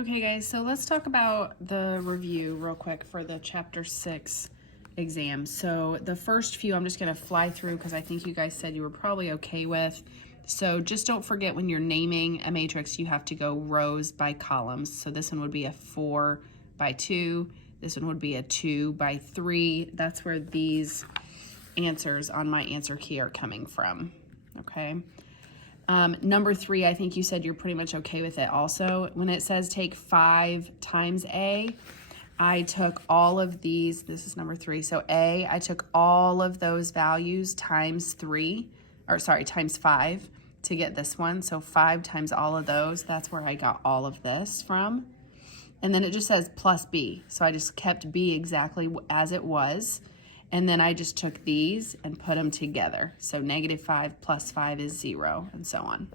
Okay guys, so let's talk about the review real quick for the chapter 6 exam. So the first few I'm just going to fly through because I think you guys said you were probably okay with. So just don't forget when you're naming a matrix, you have to go rows by columns. So this one would be a 4 by 2. This one would be a 2 by 3. That's where these answers on my answer key are coming from, okay? Number 3, I think you said you're pretty much okay with it also. When it says take 5 times A, I took all of these, this is number 3, so A, I took all of those values times 5 to get this one. So 5 times all of those, that's where I got all of this from. And then it just says plus B, so I just kept B exactly as it was. And then I just took these and put them together. So -5 plus 5 is 0, and so on.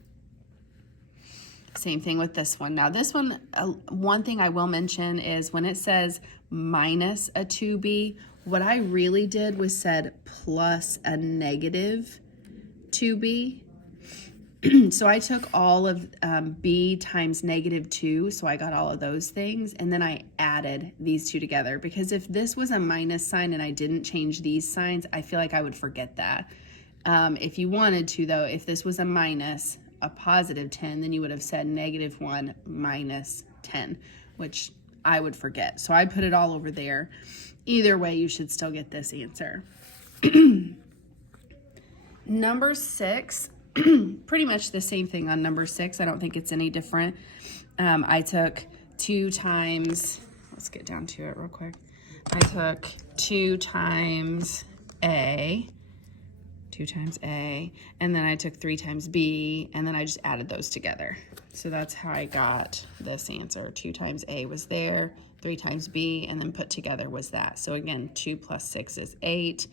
Same thing with this one. Now this one, one thing I will mention is when it says minus a 2B, what I really did was said plus a negative 2B. So I took all of B times -2, so I got all of those things, and then I added these two together, because if this was a minus sign and I didn't change these signs, I feel like I would forget that. If you wanted to, though, if this was a minus, a positive 10, then you would have said -1 minus 10, which I would forget. So I put it all over there. Either way, you should still get this answer. Number 6. Pretty much the same thing on number 6. I don't think it's any different. I took 2 times, let's get down to it real quick. I took 2 times A, and then I took 3 times B, and then I just added those together. So that's how I got this answer. 2 times A was there, 3 times B, and then put together was that. So again, 2 plus 6 is 8.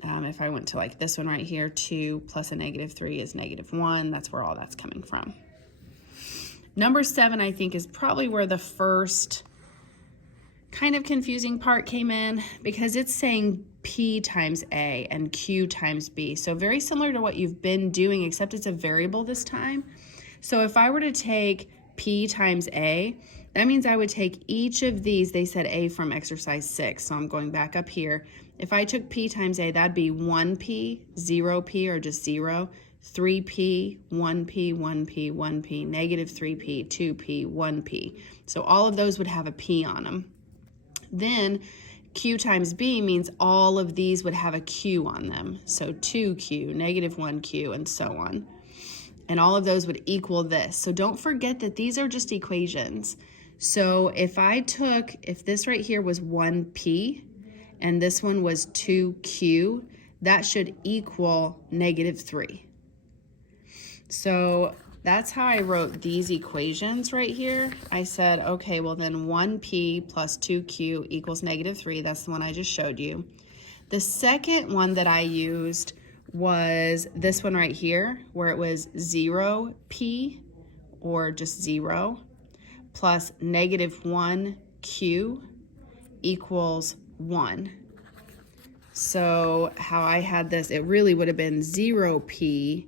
If I went to like this one right here, 2 plus a -3 is -1. That's where all that's coming from. Number 7, I think, is probably where the first kind of confusing part came in, because it's saying P times A and Q times B. So very similar to what you've been doing, except it's a variable this time. So if I were to take P times A, that means I would take each of these. They said A from exercise 6, so I'm going back up here. If I took P times A, that'd be 1P, 0P, or just 0, 3P, 1P, 1P, 1P, -3P, 2P, 1P. So all of those would have a P on them. Then Q times B means all of these would have a Q on them. So 2Q, -1Q, and so on. And all of those would equal this. So don't forget that these are just equations. So if this right here was 1P and this one was 2Q, that should equal -3. So that's how I wrote these equations right here. I said, okay, well then 1P plus 2Q equals -3. That's the one I just showed you. The second one that I used was this one right here, where it was 0P, or just 0, plus -1Q equals 1. So how I had this, it really would have been 0P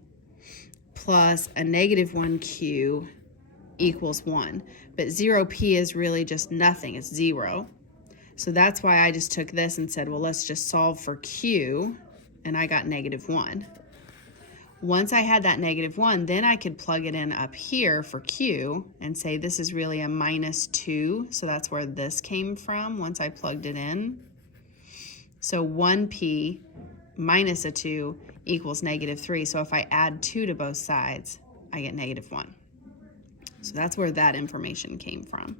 plus a -1Q equals 1. But 0P is really just nothing, it's 0. So that's why I just took this and said, well, let's just solve for Q, and I got -1. Once I had that -1, then I could plug it in up here for Q and say this is really a -2, so that's where this came from once I plugged it in. So 1P minus a 2 equals -3, so if I add 2 to both sides, I get -1. So that's where that information came from.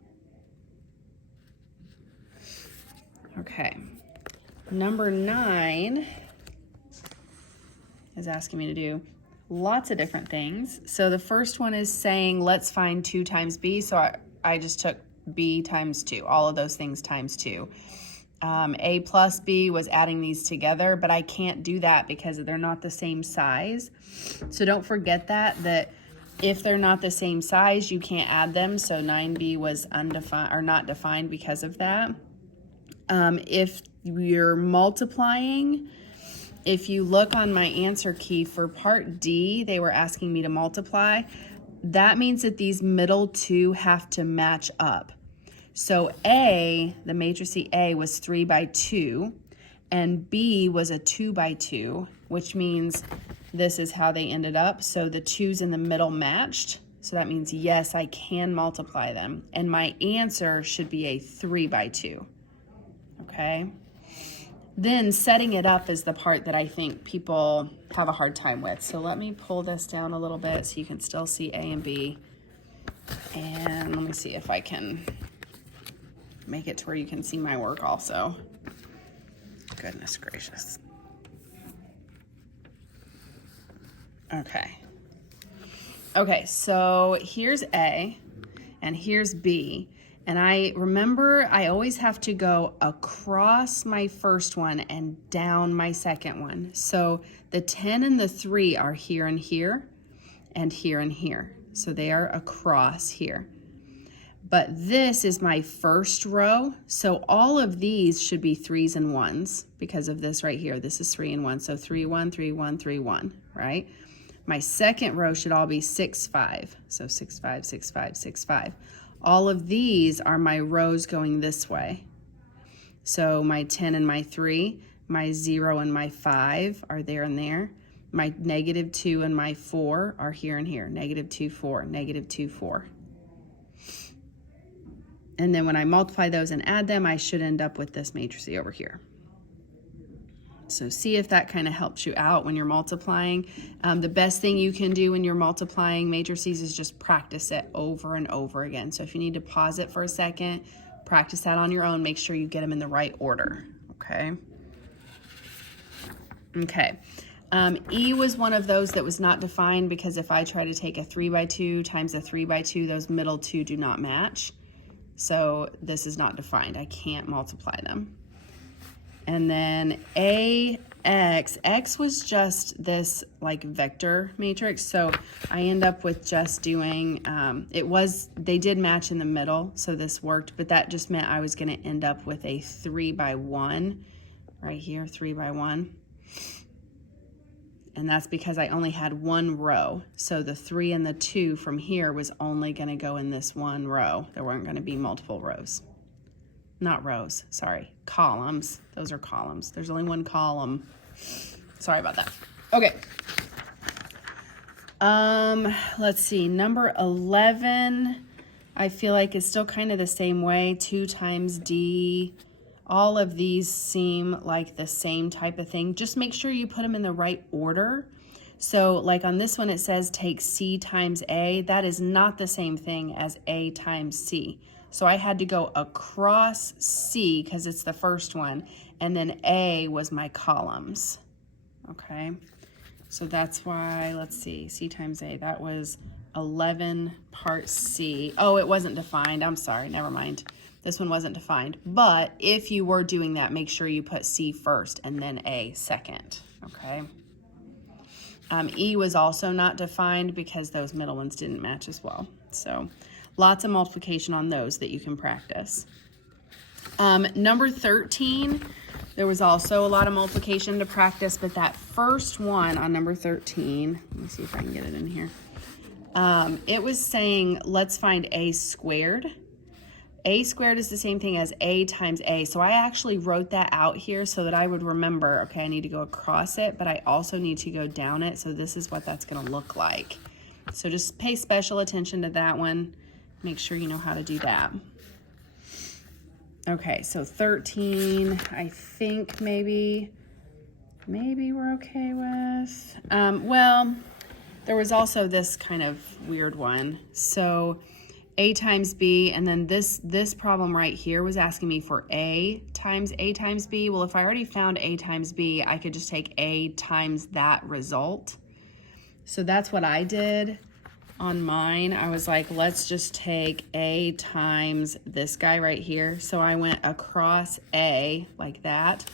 Okay, number 9 is asking me to do lots of different things. So the first one is saying, let's find 2 times B. So I just took B times 2, all of those things times 2. A plus B was adding these together, but I can't do that because they're not the same size. So don't forget that if they're not the same size, you can't add them. So 9B was undefined or not defined because of that. If you're multiplying, if you look on my answer key for part D, they were asking me to multiply. that means that these middle two have to match up. So A, the matrix A was 3 by 2, and B was a 2 by 2, which means this is how they ended up. So the 2's in the middle matched. So that means, yes, I can multiply them. And my answer should be a 3 by 2. Okay? Then setting it up is the part that I think people have a hard time with. So let me pull this down a little bit so you can still see A and B. And let me see if I can make it to where you can see my work also. Goodness gracious. Okay. Okay, so here's A and here's B. And I remember I always have to go across my first one and down my second one. So the 10 and the 3 are here and here and here and here. So they are across here. But this is my first row. So all of these should be 3s and 1s because of this right here. This is 3 and 1. So 3, 1, 3, 1, 3, 1, right? My second row should all be 6, 5. So 6, 5, 6, 5, 6, 5. All of these are my rows going this way. So my 10 and my 3, my 0 and my 5 are there and there. My -2 and my 4 are here and here. -2, 4, -2, 4. And then when I multiply those and add them, I should end up with this matrix over here. So see if that kind of helps you out when you're multiplying. The best thing you can do when you're multiplying matrices is just practice it over and over again. So if you need to pause it for a second, practice that on your own. Make sure you get them in the right order, okay? Okay. E was one of those that was not defined because if I try to take a 3 by 2 times a 3 by 2, those middle two do not match. So this is not defined. I can't multiply them. And then X was just this like vector matrix. So I end up with just doing, they did match in the middle, so this worked, but that just meant I was gonna end up with a 3 by 1 right here, 3 by 1. And that's because I only had one row. So the 3 and the 2 from here was only gonna go in this one row. There weren't gonna be multiple rows. Not rows, sorry, columns. Those are columns. There's only one column. Sorry about that. Okay. Let's see, number 11, I feel like it's still kind of the same way, 2 times D. All of these seem like the same type of thing. Just make sure you put them in the right order. So like on this one, it says take C times A. That is not the same thing as A times C. So I had to go across C because it's the first one, and then A was my columns, okay? So that's why, let's see, C times A, that was 11 part C. Oh, it wasn't defined, I'm sorry, never mind. This one wasn't defined, but if you were doing that, make sure you put C first and then A second, okay? E was also not defined because those middle ones didn't match as well, so lots of multiplication on those that you can practice. Number 13, there was also a lot of multiplication to practice, but that first one on number 13, let me see if I can get it in here. It was saying, let's find A squared. A squared is the same thing as A times A. So I actually wrote that out here so that I would remember, okay, I need to go across it, but I also need to go down it. So this is what that's gonna look like. So just pay special attention to that one. Make sure you know how to do that. Okay, so 13, I think maybe we're okay with. Well, there was also this kind of weird one. So A times B, and then this problem right here was asking me for A times B. Well, if I already found A times B, I could just take A times that result. So that's what I did. On mine, I was like, let's just take A times this guy right here. So I went across A like that,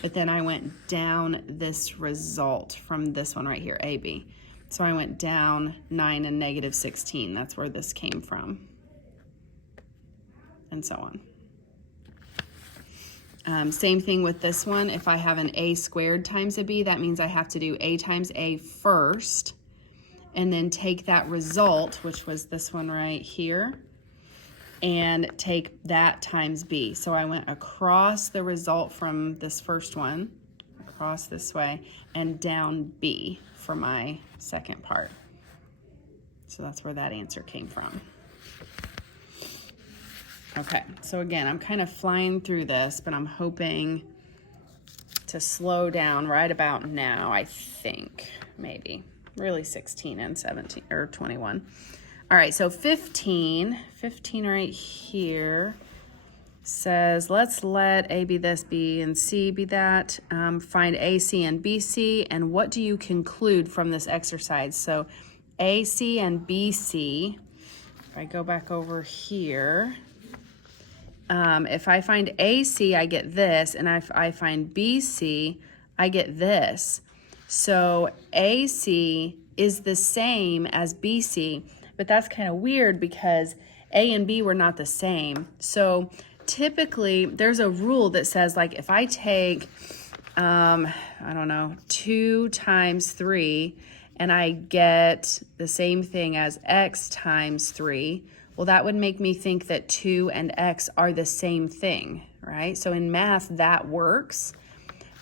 but then I went down this result from this one right here, AB. So I went down 9 and -16. That's where this came from. And so on. Same thing with this one. If I have an A squared times a B, that means I have to do A times A first. and then take that result, which was this one right here, and take that times b. So I went across the result from this first one, across this way, and down b for my second part. So that's where that answer came from. Okay, so again, I'm kind of flying through this, but I'm hoping to slow down right about now, I think, maybe. Really 16 and 17, or 21. All right, so 15 right here says, let's let A be this, B and C be that. Find AC and BC, and what do you conclude from this exercise? So AC and BC, if I go back over here, if I find AC, I get this, and if I find BC, I get this. So AC is the same as BC, but that's kind of weird because A and B were not the same. So typically there's a rule that says, like, if I take, I don't know, 2 times 3, and I get the same thing as x times 3, well, that would make me think that 2 and x are the same thing, right? So in math, that works.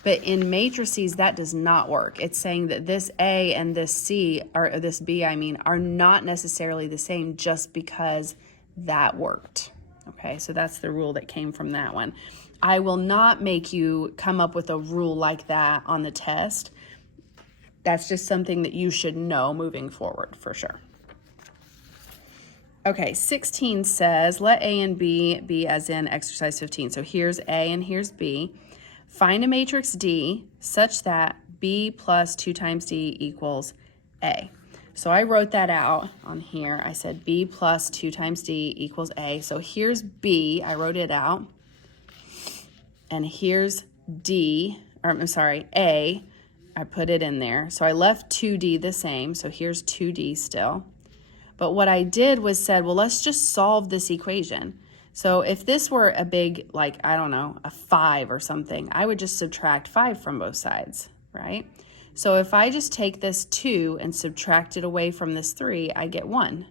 But in matrices, that does not work. It's saying that this A and this C, or this B, I mean, are not necessarily the same just because that worked. Okay, so that's the rule that came from that one. I will not make you come up with a rule like that on the test. That's just something that you should know moving forward for sure. Okay, 16 says, let A and B be as in exercise 15. So here's A and here's B. Find a matrix D such that B plus 2 times D equals A. So I wrote that out on here. I said B plus 2 times D equals A. So here's B, I wrote it out. And here's D, or I'm sorry, A, I put it in there. So I left 2D the same, so here's 2D still. But what I did was said, well, let's just solve this equation. So if this were a big, like, I don't know, a 5 or something, I would just subtract 5 from both sides, right? So if I just take this 2 and subtract it away from this 3, I get 1.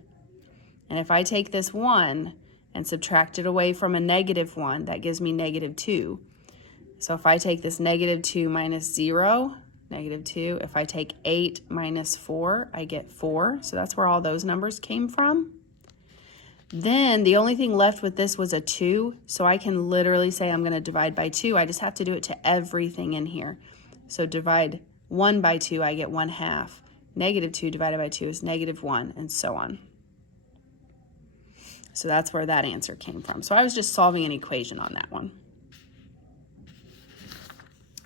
And if I take this 1 and subtract it away from a negative 1, that gives me negative 2. So if I take this negative 2 minus 0, negative 2. If I take 8 minus 4, I get 4. So that's where all those numbers came from. Then the only thing left with this was a 2. So I can literally say I'm going to divide by 2. I just have to do it to everything in here. So divide 1 by 2, I get 1/2. Negative 2 divided by 2 is negative 1, and so on. So that's where that answer came from. So I was just solving an equation on that one.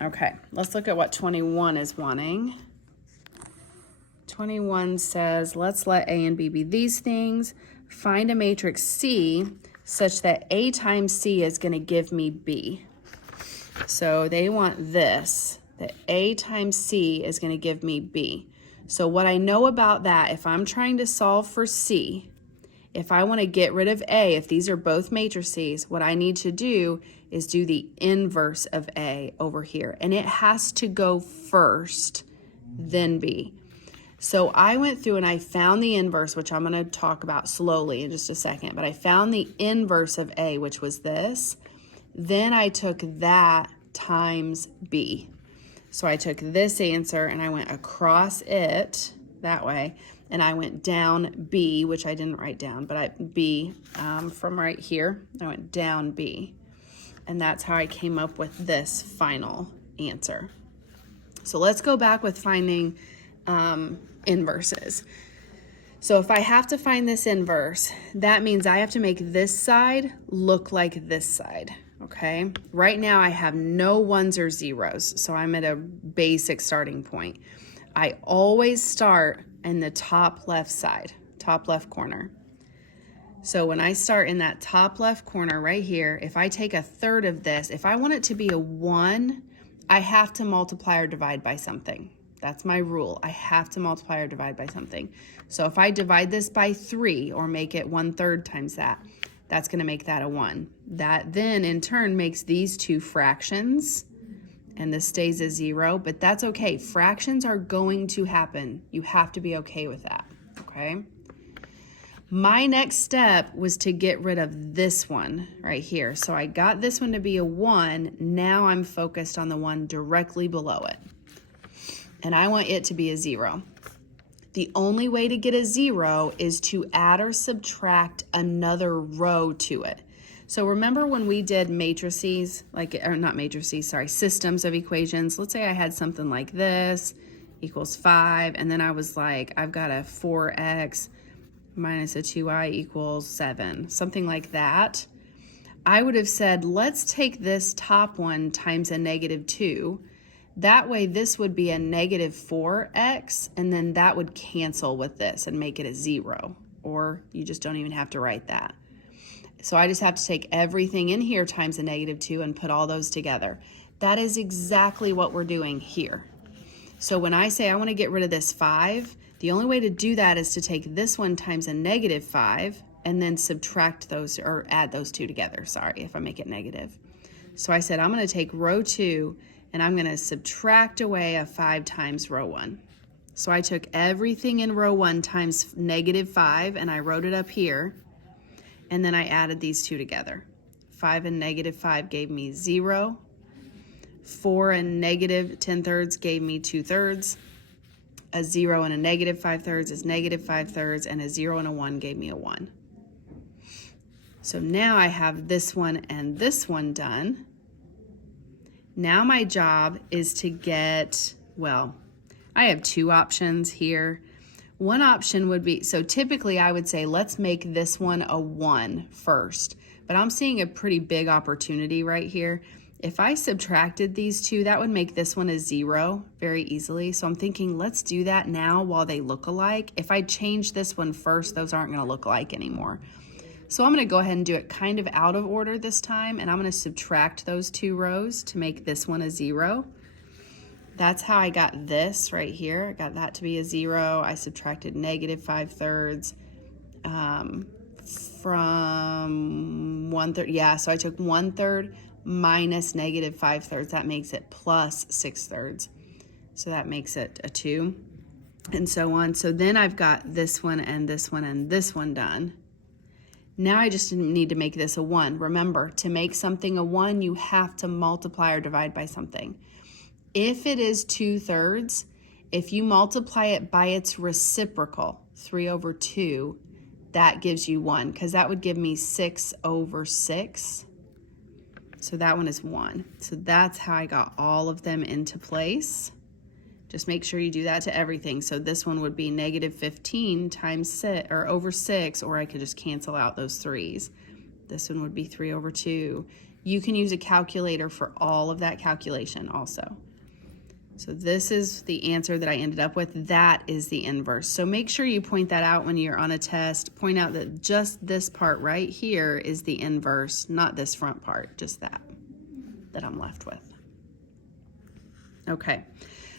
Okay, let's look at what 21 is wanting. 21 says, let's let A and B be these things. Find a matrix C such that A times C is going to give me B. So they want this, that A times C is going to give me B. So what I know about that, if I'm trying to solve for C, if I want to get rid of A, if these are both matrices, what I need to do is do the inverse of A over here. And it has to go first, then B. So I went through and I found the inverse, which I'm going to talk about slowly in just a second. But I found the inverse of A, which was this. Then I took that times B. So I took this answer and I went across it that way. And I went down B, which I didn't write down, but B from right here, I went down B. And that's how I came up with this final answer. So let's go back with finding inverses. So if I have to find this inverse, that means I have to make this side look like this side, okay? Right now I have no 1s or 0s, so I'm at a basic starting point. I always start in the top left side, top left corner. So when I start in that top left corner right here, if I take a third of this, if I want it to be a 1, I have to multiply or divide by something. That's my rule. I have to multiply or divide by something. So if I divide this by 3 or make it 1/3 times that, that's going to make that a 1. That then in turn makes these two fractions, and this stays a 0, but that's okay. Fractions are going to happen. You have to be okay with that. okay? My next step was to get rid of this one right here. So I got this one to be a 1. Now I'm focused on the one directly below it. And I want it to be a 0. The only way to get a 0 is to add or subtract another row to it. So remember when we did matrices, systems of equations. Let's say I had something like this equals 5, and then I was like, I've got a 4x minus a 2y equals 7, something like that. I would have said, let's take this top one times a -2. That way this would be a -4x, and then that would cancel with this and make it a 0. Or you just don't even have to write that. So I just have to take everything in here times a -2 and put all those together. That is exactly what we're doing here. So when I say I want to get rid of this 5, the only way to do that is to take this one times a -5 and then subtract those, or add those two together. Sorry if I make it negative. So I said I'm going to take row 2 and I'm going to subtract away a 5 times row 1. So I took everything in row 1 times -5 and I wrote it up here, and then I added these two together. 5 and -5 gave me 0. 4 and -10/3 gave me 2/3. A 0 and a -5/3 is -5/3, and a 0 and a 1 gave me a 1. So now I have this one and this one done. Now my job is to get, well, I have two options here. One option would be, so typically I would say, let's make this one a 1 first, but I'm seeing a pretty big opportunity right here. If I subtracted these two, that would make this one a 0 very easily. So I'm thinking, let's do that now while they look alike. If I change this one first, those aren't going to look alike anymore. So I'm going to go ahead and do it kind of out of order this time, and I'm going to subtract those two rows to make this one a 0. That's how I got this right here. I got that to be a 0. I subtracted -5/3 from 1/3. Yeah, so I took 1/3 minus -5/3. That makes it plus 6/3. So that makes it a 2, and so on. So then I've got this one and this one and this one done. Now I just need to make this a 1. Remember, to make something a 1, you have to multiply or divide by something. If it is 2/3, if you multiply it by its reciprocal, 3/2, that gives you 1, because that would give me 6/6. So that one is 1. So that's how I got all of them into place. Just make sure you do that to everything. So this one would be -15 times 6, or over 6, or I could just cancel out those 3's. This one would be 3/2. You can use a calculator for all of that calculation also. So this is the answer that I ended up with. That is the inverse. So make sure you point that out when you're on a test. Point out that just this part right here is the inverse, not this front part, just that I'm left with. Okay,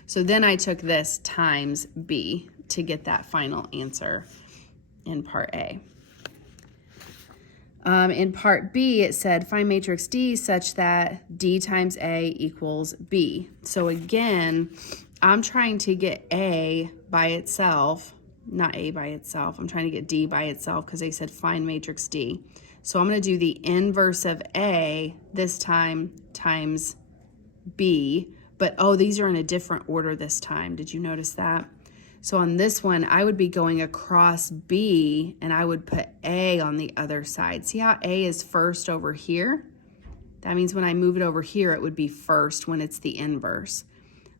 so then I took this times B to get that final answer in part A. In part B, it said find matrix D such that D times A equals B. So again, I'm trying to get A by itself, not A by itself. I'm trying to get D by itself because they said find matrix D. So I'm going to do the inverse of A this time times B. But oh, these are in a different order this time. Did you notice that? So on this one, I would be going across B, and I would put A on the other side. See how A is first over here? That means when I move it over here, it would be first when it's the inverse.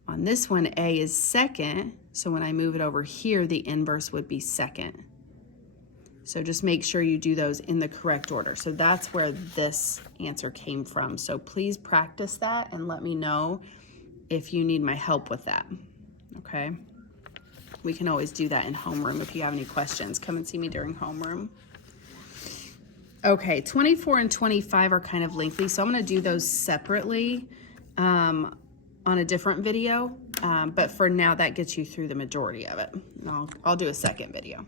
On this one, A is second, so when I move it over here, the inverse would be second. So just make sure you do those in the correct order. So that's where this answer came from. So please practice that and let me know if you need my help with that, okay? We can always do that in homeroom if you have any questions. Come and see me during homeroom. Okay, 24 and 25 are kind of lengthy, so I'm going to do those separately on a different video. But for now, that gets you through the majority of it. I'll do a second video.